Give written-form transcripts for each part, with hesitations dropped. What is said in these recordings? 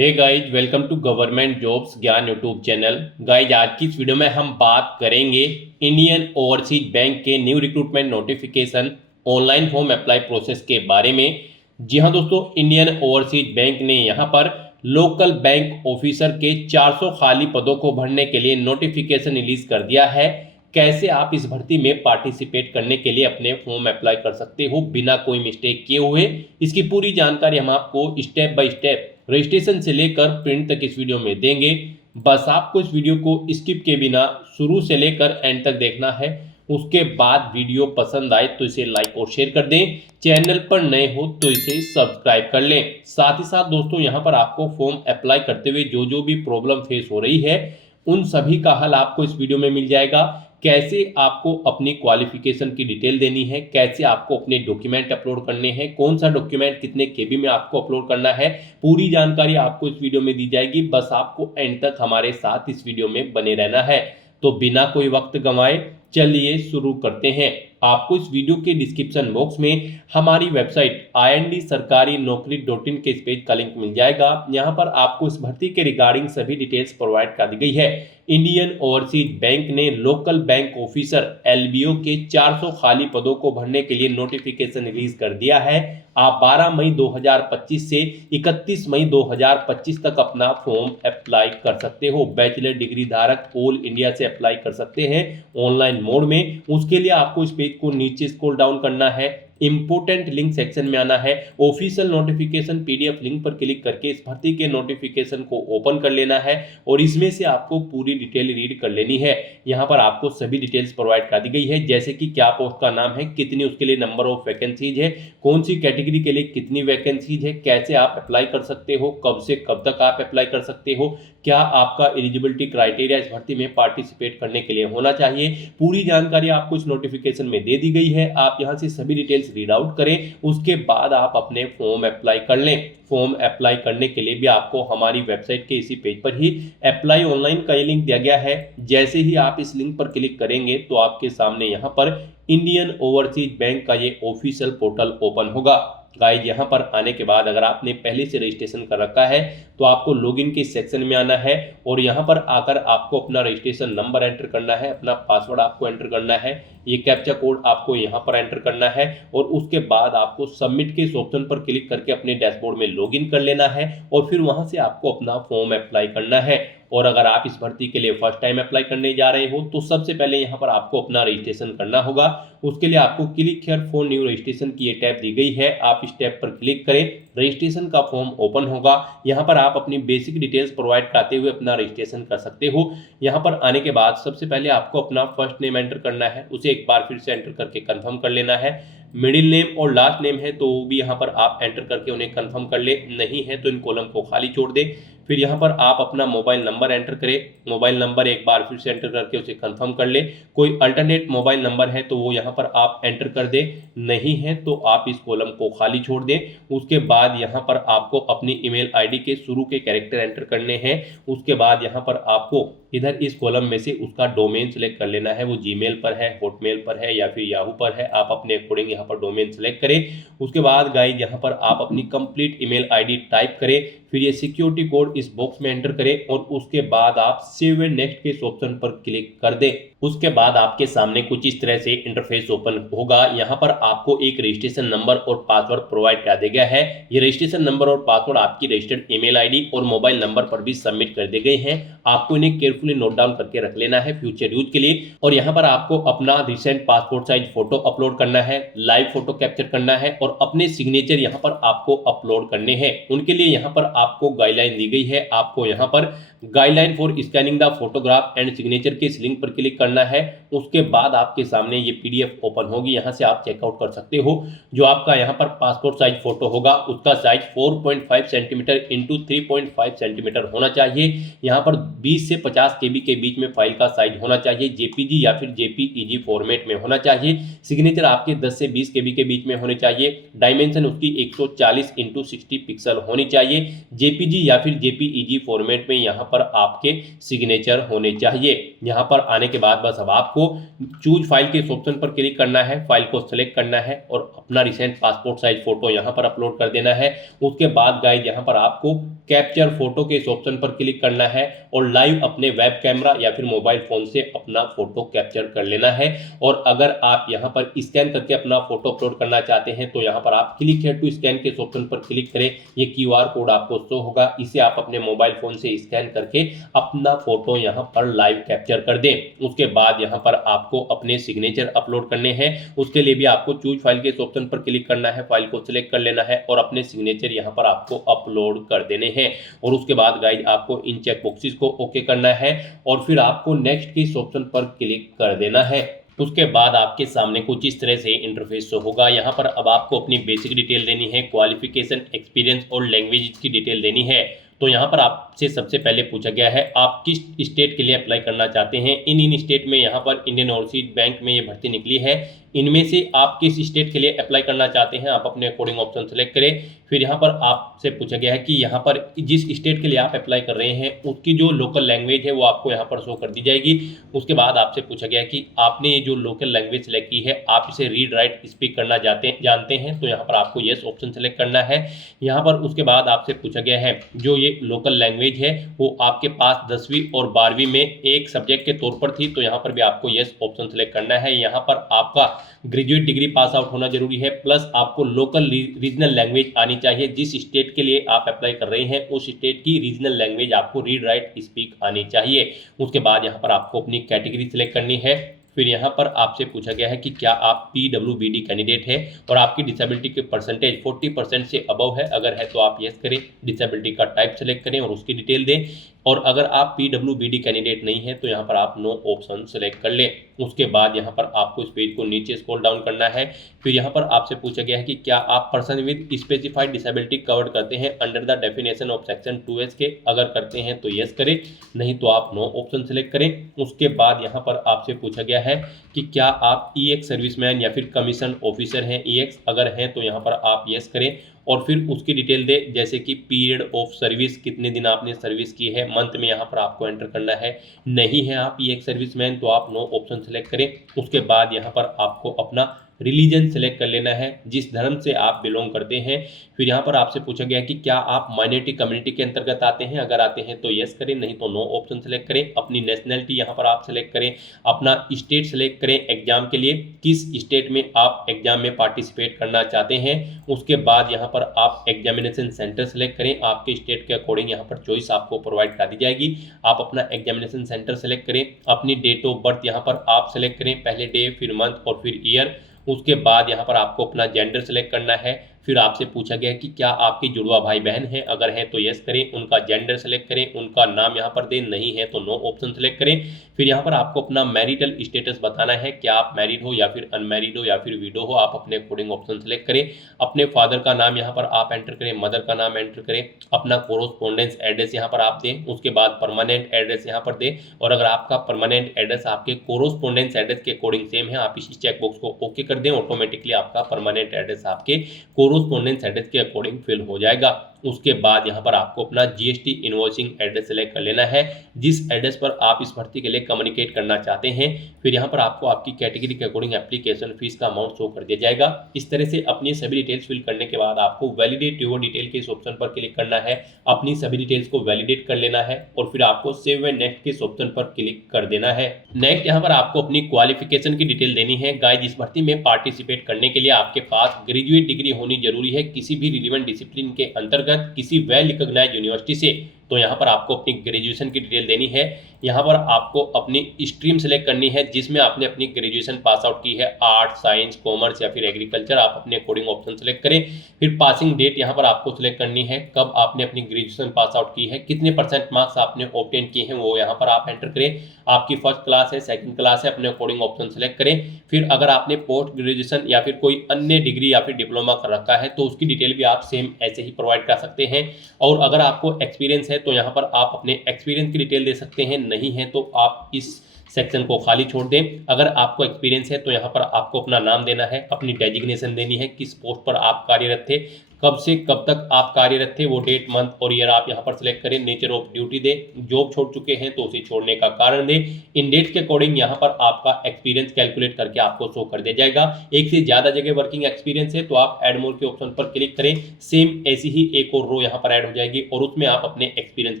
Hey guys, welcome to government jobs Gyan YouTube channel. Guys, आज की इस वीडियो में हम बात करेंगे इंडियन ओवरसीज बैंक के new recruitment notification online form apply process के बारे में। जी हाँ दोस्तों, इंडियन ओवरसीज बैंक ने यहाँ पर लोकल बैंक ऑफिसर के 400 खाली पदों को भरने के लिए नोटिफिकेशन रिलीज कर दिया है। कैसे आप इस भर्ती में पार्टिसिपेट करने के लिए अपने फॉर्म अप्लाई कर सकते हो बिना कोई मिस्टेक किए हुए, इसकी पूरी जानकारी हम आपको स्टेप बाय स्टेप रजिस्ट्रेशन से लेकर प्रिंट तक इस वीडियो में देंगे। बस आपको इस वीडियो को स्किप के बिना शुरू से लेकर एंड तक देखना है। उसके बाद वीडियो पसंद आए तो इसे लाइक और शेयर कर दें। चैनल पर नए हो तो इसे सब्सक्राइब कर लें। साथ ही साथ दोस्तों, यहाँ पर आपको फॉर्म अप्लाई करते हुए जो जो भी प्रॉब्लम फेस हो रही है उन सभी का हल आपको इस वीडियो में मिल जाएगा। कैसे आपको अपनी क्वालिफिकेशन की डिटेल देनी है, कैसे आपको अपने डॉक्यूमेंट अपलोड करने हैं, कौन सा डॉक्यूमेंट कितने केबी में आपको अपलोड करना है, पूरी जानकारी आपको इस वीडियो में दी जाएगी। बस आपको एंड तक हमारे साथ इस वीडियो में बने रहना है। तो बिना कोई वक्त गंवाए चलिए शुरू करते हैं। आपको इस वीडियो के डिस्क्रिप्शन बॉक्स में हमारी वेबसाइट IND-sarkari-naukri.in के इस पेज का लिंक मिल जाएगा। यहाँ पर आपको इस भर्ती के रिगार्डिंग सभी डिटेल्स प्रोवाइड कर दी गई है। इंडियन ओवरसीज बैंक ने लोकल बैंक ऑफिसर LBO के 400 खाली पदों को भरने के लिए नोटिफिकेशन रिलीज कर दिया है। आप 12 मई 2025 से 31 मई 2025 तक अपना फॉर्म अप्लाई कर सकते हो। बैचलर डिग्री धारक ऑल इंडिया से अप्लाई कर सकते हैं ऑनलाइन मोड में। उसके लिए आपको इस पेज को नीचे स्क्रॉल डाउन करना है, इंपोर्टेंट लिंक सेक्शन में आना है, ऑफिशियल नोटिफिकेशन PDF लिंक पर क्लिक करके इस भर्ती के नोटिफिकेशन को ओपन कर लेना है और इसमें से आपको पूरी डिटेल रीड कर लेनी है। यहाँ पर आपको सभी डिटेल्स प्रोवाइड कर दी गई है, जैसे कि क्या पोस्ट का नाम है, कितनी उसके लिए नंबर ऑफ वैकेंसीज है, कौन सी कैटेगरी के लिए कितनी वैकेंसीज है, कैसे आप अप्लाई कर सकते हो, कब से कब तक आप अप्लाई कर सकते हो, क्या आपका एलिजिबिलिटी क्राइटेरिया इस भर्ती में पार्टिसिपेट करने के लिए होना चाहिए। पूरी जानकारी आपको इस नोटिफिकेशन में दे दी गई है। आप यहां से सभी डिटेल्स रीड आउट करें, उसके बाद आप अपने फॉर्म अप्लाई कर लें। फॉर्म अप्लाई करने के लिए भी आपको हमारी वेबसाइट के इसी पेज पर ही अप्लाई ऑनलाइन का ये लिंक दिया गया है। जैसे ही आप इस लिंक पर क्लिक करेंगे तो आपके सामने यहाँ पर इंडियन ओवरसीज बैंक का ये ऑफिशियल पोर्टल ओपन होगा। गाइज, यहाँ पर आने के बाद अगर आपने पहले से रजिस्ट्रेशन कर रखा है तो आपको लॉगिन के सेक्शन में आना है और यहाँ पर आकर आपको अपना रजिस्ट्रेशन नंबर एंटर करना है, अपना पासवर्ड आपको एंटर करना है, ये कैप्चा कोड आपको यहाँ पर एंटर करना है और उसके बाद आपको सबमिट के इस ऑप्शन पर क्लिक करके अपने डैशबोर्ड में लॉगिन कर लेना है और फिर वहाँ से आपको अपना फॉर्म अप्लाई करना है। और अगर आप इस भर्ती के लिए फर्स्ट टाइम अप्लाई करने जा रहे हो तो सबसे पहले यहाँ पर आपको अपना रजिस्ट्रेशन करना होगा। उसके लिए आपको click here for new registration की ये टैब दी गई है, आप इस टैब पर क्लिक करें, रजिस्ट्रेशन का फॉर्म ओपन होगा। यहाँ पर आप अपनी बेसिक डिटेल्स प्रोवाइड कराते हुए अपना रजिस्ट्रेशन कर सकते हो। यहाँ पर आने के बाद सबसे पहले आपको अपना फर्स्ट नेम एंटर करना है, उसे एक बार फिर से एंटर करके कंफर्म कर लेना है। मिडिल नेम और लास्ट नेम है तो भी यहाँ पर आप एंटर करके उन्हें कंफर्म कर ले, नहीं है तो इन कॉलम को खाली छोड़ दें। फिर यहाँ पर आप अपना मोबाइल नंबर एंटर करें, मोबाइल नंबर एक बार फिर से एंटर करके उसे कंफर्म कर ले। कोई अल्टरनेट मोबाइल नंबर है तो वो यहाँ पर आप एंटर कर दें, नहीं है तो आप इस कॉलम को खाली छोड़ दें। उसके बाद यहाँ पर आपको अपनी ईमेल ID के शुरू के कैरेक्टर एंटर करने हैं। उसके बाद यहाँ पर आपको इधर इस कॉलम में से उसका डोमेन सेलेक्ट कर लेना है, वो जीमेल पर है, हॉटमेल पर है या फिर याहू पर है, आप अपने अकॉर्डिंग यहाँ पर डोमेन सेलेक्ट करें। उसके बाद गाइज यहाँ पर आप अपनी कंप्लीट ईमेल ID टाइप करें, फिर ये सिक्योरिटी कोड इस बॉक्स में एंटर करें और उसके बाद आप सेव एंड नेक्स्ट के इस ऑप्शन पर क्लिक कर दें। उसके बाद आपके सामने कुछ इस तरह से इंटरफेस ओपन होगा। यहाँ पर आपको एक रजिस्ट्रेशन नंबर और पासवर्ड प्रोवाइड कर दिया गया है। ये रजिस्ट्रेशन नंबर और पासवर्ड आपकी रजिस्टर्ड ईमेल ID और मोबाइल नंबर पर भी सबमिट कर दिए गए हैं। आपको इन्हें केयरफुली नोट डाउन करके रख लेना है फ्यूचर यूज के लिए। और यहाँ पर आपको अपना recent passport size photo upload करना है, लाइव फोटो कैप्चर करना है और अपने सिग्नेचर यहाँ पर आपको अपलोड करने हैं। उनके लिए यहाँ पर आपको गाइडलाइन दी गई है। आपको यहाँ पर guideline for scanning the photograph and signature के इस लिंक पर क्लिक करना है। उसके बाद आपके सामने ये PDF ओपन होगी, यहाँ से आप चेकआउट कर सकते हो। जो आपका यहाँ पर पासपोर्ट साइज फोटो होगा उसका साइज 4.5 सेंटीमीटर इंटू 3.5 सेंटीमीटर होना चाहिए। यहाँ पर 20 से 50 KB के बीच में फाइल का साइज होना चाहिए, JPG या फिर JPEG फॉर्मेट में होना चाहिए। सिग्नेचर आपके 10 से 20 KB के बीच में होने चाहिए। डायमेंशन उसकी 140 इंटू 60 पिक्सल होनी चाहिए। JPG या फिर JPEG फॉर्मेट में यहाँ पर आपके सिग्नेचर होने चाहिए। यहाँ पर आने के बाद बाद बस अब आपको चूज फाइल के इस ऑप्शन पर क्लिक करना है, फाइल को सिलेक्ट करना है और अपना रिसेंट पासपोर्ट साइज फोटो यहाँ पर अपलोड कर देना है। उसके बाद गाइज यहाँ पर आपको कैप्चर फोटो के इस ऑप्शन पर क्लिक करना है और लाइव अपने वेब कैमरा या फिर मोबाइल फोन से अपना फोटो कैप्चर कर लेना है। और अगर आप यहाँ पर स्कैन करके अपना फोटो अपलोड करना चाहते हैं तो यहाँ पर आप क्लिक है टू स्कैन के इस ऑप्शन पर क्लिक करें। ये QR कोड आपको शो होगा, इसे आप अपने मोबाइल फोन से स्कैन करके अपना फोटो यहाँ पर लाइव कैप्चर कर दें। उसके बाद यहाँ पर आपको अपने सिग्नेचर अपलोड करने हैं। उसके लिए भी आपको चूज फाइल के इस ऑप्शन पर क्लिक करना है, फाइल को सिलेक्ट कर लेना है और अपने सिग्नेचर यहाँ पर आपको अपलोड कर देने हैं। और उसके बाद गाइज आपको इन चेक बॉक्सेस को ओके करना है और फिर आपको नेक्स्ट के इस ऑप्शन पर क्लिक कर देना है। उसके बाद आपके सामने कुछ इस तरह से इंटरफेस होगा। यहाँ पर अब आपको अपनी बेसिक डिटेल देनी है, क्वालिफिकेशन, एक्सपीरियंस और लैंग्वेज की डिटेल देनी है। तो यहाँ पर आपसे सबसे पहले पूछा गया है आप किस स्टेट के लिए अप्लाई करना चाहते हैं। इन स्टेट में यहाँ पर इंडियन ओवरसीज बैंक में ये भर्ती निकली है। इनमें से आप किस स्टेट के लिए अप्लाई करना चाहते हैं आप अपने अकॉर्डिंग ऑप्शन सेलेक्ट करें। फिर यहाँ पर आपसे पूछा गया है कि यहाँ पर जिस स्टेट के लिए आप अप्लाई कर रहे हैं उसकी जो लोकल लैंग्वेज है वो आपको यहाँ पर शो कर दी जाएगी। उसके बाद आपसे पूछा गया है कि आपने ये जो लोकल लैंग्वेज सेलेक्ट की है आप इसे रीड राइट स्पीक करना जानते हैं, तो यहाँ पर आपको येस ऑप्शन सेलेक्ट करना है। यहाँ पर उसके बाद आपसे पूछा गया है जो ये लोकल लैंग्वेज है वो आपके पास 10वीं और 12वीं में एक सब्जेक्ट के तौर पर थी, तो यहाँ पर भी आपको येस ऑप्शन सेलेक्ट करना है। यहाँ पर आपका ग्रेजुएट डिग्री पास आउट होना जरूरी है, प्लस आपको लोकल रीजनल लैंग्वेज आनी चाहिए। जिस स्टेट के लिए आप अप्लाई कर रहे हैं उस स्टेट की रीजनल लैंग्वेज आपको रीड राइट स्पीक आनी चाहिए। उसके बाद यहाँ पर आपको अपनी कैटेगरी सिलेक्ट करनी है। फिर यहाँ पर आपसे पूछा गया है कि क्या आप PWBD कैंडिडेट है और आपकी डिसेबिलिटी के परसेंटेज 40% से अबव है, अगर है तो आप यस करें, डिसेबिलिटी का टाइप सेलेक्ट करें और उसकी डिटेल दें। और अगर आप PWBD कैंडिडेट नहीं है तो यहाँ पर आप नो ऑप्शन सेलेक्ट कर लें। उसके बाद यहाँ पर आपको इस पेज को नीचे स्क्रॉल डाउन करना है। फिर यहाँ पर आपसे पूछा गया है कि क्या आप person with specified disability covered करते हैं under the definition of section 2S के, अगर करते हैं तो यस करें, नहीं तो आप नो ऑप्शन सेलेक्ट करें। उसके बाद यहाँ पर आपसे पूछा गया है कि क्या आप EX सर्विसमैन या फिर कमीशन ऑफिसर हैं EX, अगर हैं तो यहाँ पर आप यस करें और फिर उसकी डिटेल दे, जैसे कि पीरियड ऑफ सर्विस, कितने दिन आपने सर्विस की है, मंथ में यहाँ पर आपको एंटर करना है। नहीं है आप EX सर्विसमैन तो आप नो ऑप्शन सेलेक्ट करें। उसके बाद यहाँ पर आपको अपना रिलीजन सेलेक्ट कर लेना है, जिस धर्म से आप बिलोंग करते हैं। फिर यहाँ पर आपसे पूछा गया कि क्या आप माइनॉरिटी कम्युनिटी के अंतर्गत आते हैं, अगर आते हैं तो यस करें, नहीं तो नो ऑप्शन सेलेक्ट करें। अपनी नेशनैलिटी यहाँ पर आप सेलेक्ट करें, अपना स्टेट सेलेक्ट करें एग्जाम के लिए, किस स्टेट में आप एग्जाम में पार्टिसिपेट करना चाहते हैं। उसके बाद यहाँ पर आप एग्जामिनेशन सेंटर सेलेक्ट करें, आपके स्टेट के अकॉर्डिंग यहाँ पर चॉइस आपको प्रोवाइड करा दी जाएगी। आप अपना एग्जामिनेशन सेंटर सेलेक्ट करें, अपनी डेट ऑफ बर्थ यहाँ पर आप सेलेक्ट करें, पहले डे फिर मंथ और फिर ईयर। उसके बाद यहाँ पर आपको अपना जेंडर सेलेक्ट करना है। फिर आपसे पूछा गया कि क्या आपके जुड़वा भाई बहन हैं, अगर हैं तो यस करें, उनका जेंडर सेलेक्ट करें, उनका नाम यहाँ पर दें, नहीं है तो नो ऑप्शन सेलेक्ट करें। फिर यहाँ पर आपको अपना मैरिटल स्टेटस बताना है, क्या आप मैरिड हो या फिर अनमैरिड हो या फिर विडो हो, आप अपने अकॉर्डिंग ऑप्शन सेलेक्ट करें। अपने फादर का नाम यहाँ पर आप एंटर करें, मदर का नाम एंटर करें, अपना कोरोस्पोंडेंस एड्रेस यहाँ पर आप दें। उसके बाद परमानेंट एड्रेस यहाँ पर दें, और अगर आपका परमानेंट एड्रेस आपके कोरोस्पोंडेंस एड्रेस के अकॉर्डिंग सेम है आप इस चेक बॉक्स को ओके कर दें, ऑटोमेटिकली आपका परमानेंट एड्रेस आपके कोरोस्पोंडेंस एड्रेस के अकॉर्डिंग फिल हो जाएगा। उसके बाद यहाँ पर आपको अपना GST इनवॉइसिंग एड्रेस सेलेक्ट कर लेना है, जिस एड्रेस पर आप इस भर्ती के लिए कम्युनिकेट करना चाहते हैं। फिर यहाँ पर आपको आपकी कैटेगरी के अकॉर्डिंग एप्लीकेशन फीस का अमाउंट शो कर दिया जाएगा। इस तरह से अपनी सभी डिटेल्स फिल करने के बाद आपको वैलिडेट योर डिटेल के इस ऑप्शन पर क्लिक करना है, अपनी सभी डिटेल्स को वैलिडेट कर लेना है और फिर आपको सेव एंड नेक्स्ट के इस ऑप्शन पर क्लिक कर देना है। नेक्स्ट यहाँ पर आपको अपनी क्वालिफिकेशन की डिटेल देनी है। गाइस, इस भर्ती में पार्टिसिपेट करने के लिए आपके पास ग्रेजुएट डिग्री होनी जरूरी है किसी भी रिलेवेंट डिसिप्लिन के अंतर्गत किसी वेल रिकॉग्नाइज्ड यूनिवर्सिटी से। तो यहाँ पर आपको अपनी ग्रेजुएशन की डिटेल देनी है। यहाँ पर आपको अपनी स्ट्रीम सेलेक्ट करनी है जिसमें आपने अपनी ग्रेजुएशन पास आउट की है, आर्ट, साइंस, कॉमर्स या फिर एग्रीकल्चर, आप अपने अकॉर्डिंग ऑप्शन सेलेक्ट करें। फिर पासिंग डेट यहाँ पर आपको सेलेक्ट करनी है, कब आपने अपनी ग्रेजुएशन पास आउट की है, कितने परसेंट मार्क्स आपने ऑब्टेन किए हैं वो यहाँ पर आप एंटर करें। आपकी फर्स्ट क्लास है, सेकंड क्लास है, अपने अकॉर्डिंग ऑप्शन सेलेक्ट करें। फिर अगर आपने पोस्ट ग्रेजुएशन या फिर कोई अन्य डिग्री या फिर डिप्लोमा कर रखा है तो उसकी डिटेल भी आप सेम ऐसे ही प्रोवाइड कर सकते हैं। और अगर आपको एक्सपीरियंस है तो यहाँ पर आप अपने एक्सपीरियंस की डिटेल दे सकते हैं, नहीं है तो आप इस सेक्शन को खाली छोड़ दें। अगर आपको एक्सपीरियंस है तो यहाँ पर आपको अपना नाम देना है, अपनी डेजिग्नेशन देनी है, किस पोस्ट पर आप कार्यरत थे, कब से कब तक आप कार्यरत थे, वो डेट मंथ और ईयर आप यहाँ पर सिलेक्ट करें। नेचर ऑफ ड्यूटी दें, जॉब छोड़ चुके हैं तो उसे छोड़ने का कारण दें। इन डेट के अकॉर्डिंग यहाँ पर आपका एक्सपीरियंस कैलकुलेट करके आपको शो कर दिया जाएगा। एक से ज़्यादा जगह वर्किंग एक्सपीरियंस है तो आप ऐड मोर के ऑप्शन पर क्लिक करें। सेम ऐसी ही एक और रो यहाँ पर ऐड हो जाएगी और उसमें आप अपने एक्सपीरियंस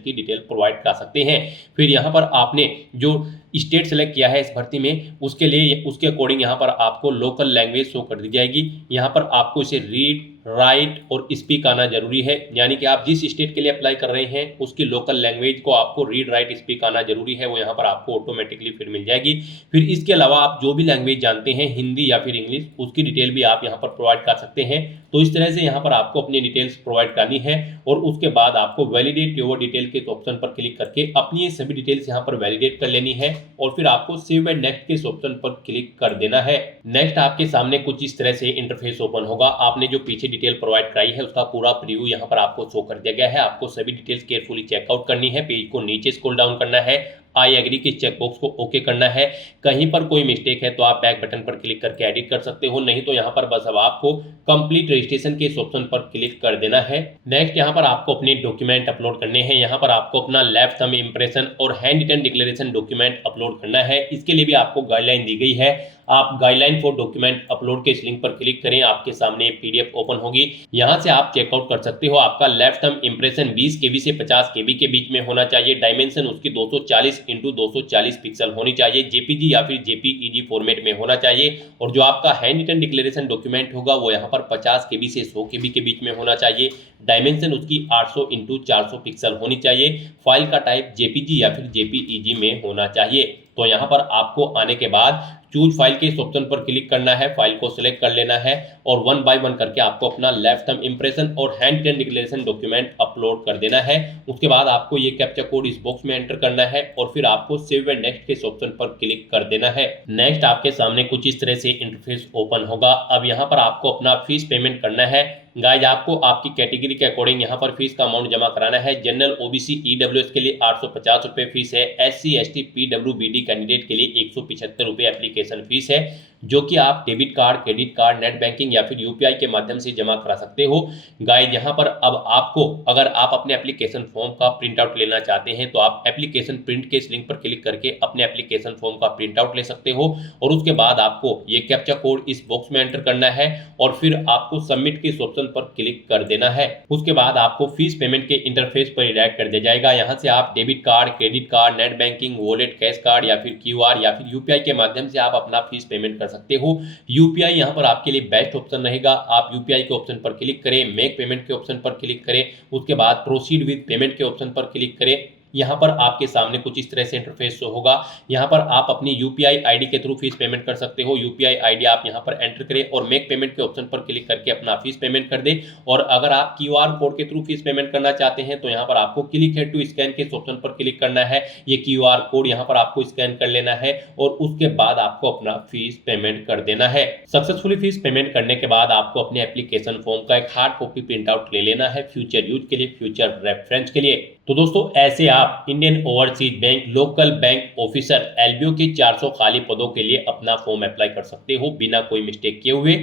की डिटेल प्रोवाइड कर सकते हैं। फिर यहाँ पर आपने जो स्टेट सेलेक्ट किया है इस भर्ती में, उसके लिए उसके अकॉर्डिंग यहाँ पर आपको लोकल लैंग्वेज शो कर दी जाएगी। यहाँ पर आपको इसे रीड, राइट और स्पीक आना जरूरी है, यानी कि आप जिस स्टेट के लिए अप्लाई कर रहे हैं उसकी लोकल लैंग्वेज को आपको रीड, राइट, स्पीक आना जरूरी है। वो यहाँ पर आपको ऑटोमेटिकली फिर मिल जाएगी। फिर इसके अलावा आप जो भी लैंग्वेज जानते हैं, हिंदी या फिर इंग्लिश, उसकी डिटेल भी आप यहाँ पर प्रोवाइड कर सकते हैं। तो इस तरह से यहाँ पर आपको अपनी डिटेल्स प्रोवाइड करनी है और उसके बाद आपको वैलिडेट योर डिटेल के ऑप्शन पर क्लिक करके अपनी ये सभी डिटेल्स यहाँ पर वैलिडेट कर लेनी है और फिर आपको सेव एंड नेक्स्ट के ऑप्शन पर क्लिक कर देना है। नेक्स्ट आपके सामने कुछ इस तरह से इंटरफेस ओपन होगा। आपने जो पीछे डिटेल प्रोवाइड कराई है उसका पूरा प्रीव्यू यहाँ पर आपको शो कर दिया गया है। आपको सभी डिटेल्स केयरफुली चेकआउट करनी है, पेज को नीचे स्क्रॉल डाउन करना है, आई एग्री के चेकबॉक्स को ओके करना है। कहीं पर कोई मिस्टेक है तो आप बैक बटन पर क्लिक करके एडिट कर सकते हो, नहीं तो यहाँ पर बस अब आपको कंप्लीट रजिस्ट्रेशन के इस ऑप्शन पर क्लिक कर देना है। नेक्स्ट यहाँ पर आपको अपने डॉक्यूमेंट अपलोड करने हैं। यहाँ पर आपको अपना लेफ्ट थंब इंप्रेशन और handwritten declaration document upload करना है। इसके लिए भी आपको गाइडलाइन दी गई है। आप गाइडलाइन फॉर डॉक्यूमेंट अपलोड के इस लिंक पर क्लिक करें, आपके सामने पीडीएफ ओपन होगी। यहाँ से आप चेकआउट कर सकते हो। आपका लेफ्ट थंब इंप्रेशन 20 KB से 50 KB के बीच में होना चाहिए। डायमेंशन उसकी 240 x 240 पिक्सल होनी चाहिए। जेपीजी या फिर जेपीईजी फॉर्मेट में होना चाहिए। और जो आपका हैंड रिटन डिक्लेरेशन डॉक्यूमेंट होगा वो यहाँ पर 50 KB से 100 KB के बीच में होना चाहिए। डायमेंशन उसकी 800 x 400 पिक्सल होनी चाहिए। फाइल का टाइप जेपीजी या फिर जेपीईजी में होना चाहिए। तो यहाँ पर आपको आने के बाद चूज फाइल के इस ऑप्शन पर क्लिक करना है, फाइल को सिलेक्ट कर लेना है और 1 बाय 1 करके आपको अपना लेफ्ट थंब इंप्रेशन और handwritten declaration document upload कर देना है। उसके बाद आपको ये कैप्चा कोड इस बॉक्स में एंटर करना है और फिर आपको सेव एंड नेक्स्ट के इस ऑप्शन पर क्लिक कर देना है। नेक्स्ट आपके सामने कुछ इस तरह से इंटरफेस ओपन होगा। अब यहाँ पर आपको अपना फीस पेमेंट करना है। गाइज आपको आपकी कैटेगरी के अकॉर्डिंग यहाँ पर फीस का अमाउंट जमा कराना है। जनरल, ओबीसी, ईडब्ल्यूएस के लिए 850 रुपये फीस है। एससी, एसटी, पीडब्ल्यूबीडी कैंडिडेट के लिए 175 रुपये एप्लीकेशन फीस है, जो कि आप debit card, credit card, net banking या फिर यूपीआई के माध्यम से जमा करा सकते हो। गाइज यहाँ पर अब आपको, अगर आप अपने एप्लीकेशन फॉर्म का प्रिंट आउट लेना चाहते हैं तो आप एप्लीकेशन प्रिंट के इस लिंक पर क्लिक करके अपने एप्लीकेशन फॉर्म का प्रिंट आउट ले सकते हो और उसके बाद आपको ये कैप्चा कोड इस बॉक्स में एंटर करना है और फिर आपको सबमिट के इस ऑप्शन पर क्लिक कर देना है। उसके बाद आपको फीस पेमेंट के इंटरफेस पर रिडायरेक्ट कर दिया जाएगा। यहाँ से आप debit card, credit card, net banking, wallet, cash card या फिर क्यूआर या फिर यूपीआई के माध्यम से आप अपना फीस पेमेंट कर सकते हो। यूपीआई यहाँ पर आपके लिए बेस्ट ऑप्शन रहेगा। आप यूपीआई के ऑप्शन पर क्लिक करें, मेक पेमेंट के ऑप्शन पर क्लिक करें, उसके बाद प्रोसीड विद पेमेंट के ऑप्शन पर क्लिक करें। यहाँ पर आपके सामने कुछ इस तरह से इंटरफेस शो होगा। यहाँ पर आप अपनी यूपीआई आईडी के थ्रू फीस पेमेंट कर सकते हो। यूपीआई आईडी आप यहाँ पर एंटर करें और मेक पेमेंट के ऑप्शन पर क्लिक करके अपना फीस पेमेंट कर दें। और अगर आप क्यूआर कोड के थ्रू फीस पेमेंट करना चाहते हैं तो यहाँ पर आपको क्लिक है टू स्कैन के ऑप्शन पर क्लिक करना है। ये क्यूआर कोड यहाँ पर आपको स्कैन कर लेना है और उसके बाद आपको अपना फीस पेमेंट कर देना है। सक्सेसफुली फीस पेमेंट करने के बाद आपको अपने एप्लीकेशन फॉर्म का एक हार्ड कॉपी प्रिंट आउट ले लेना है, फ्यूचर यूज के लिए, फ्यूचर रेफरेंस के लिए। तो दोस्तों ऐसे आप Indian overseas bank local bank officer LBO के 400 खाली पदों के लिए अपना फॉर्म अप्लाई कर सकते हो बिना कोई मिस्टेक किए हुए।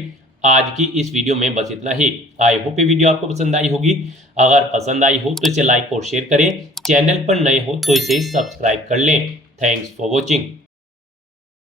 आज की इस वीडियो में बस इतना ही। आई होप ये वीडियो आपको पसंद आई होगी। अगर पसंद आई हो तो इसे लाइक और शेयर करें। चैनल पर नए हो तो इसे सब्सक्राइब कर लें। Thanks for watching.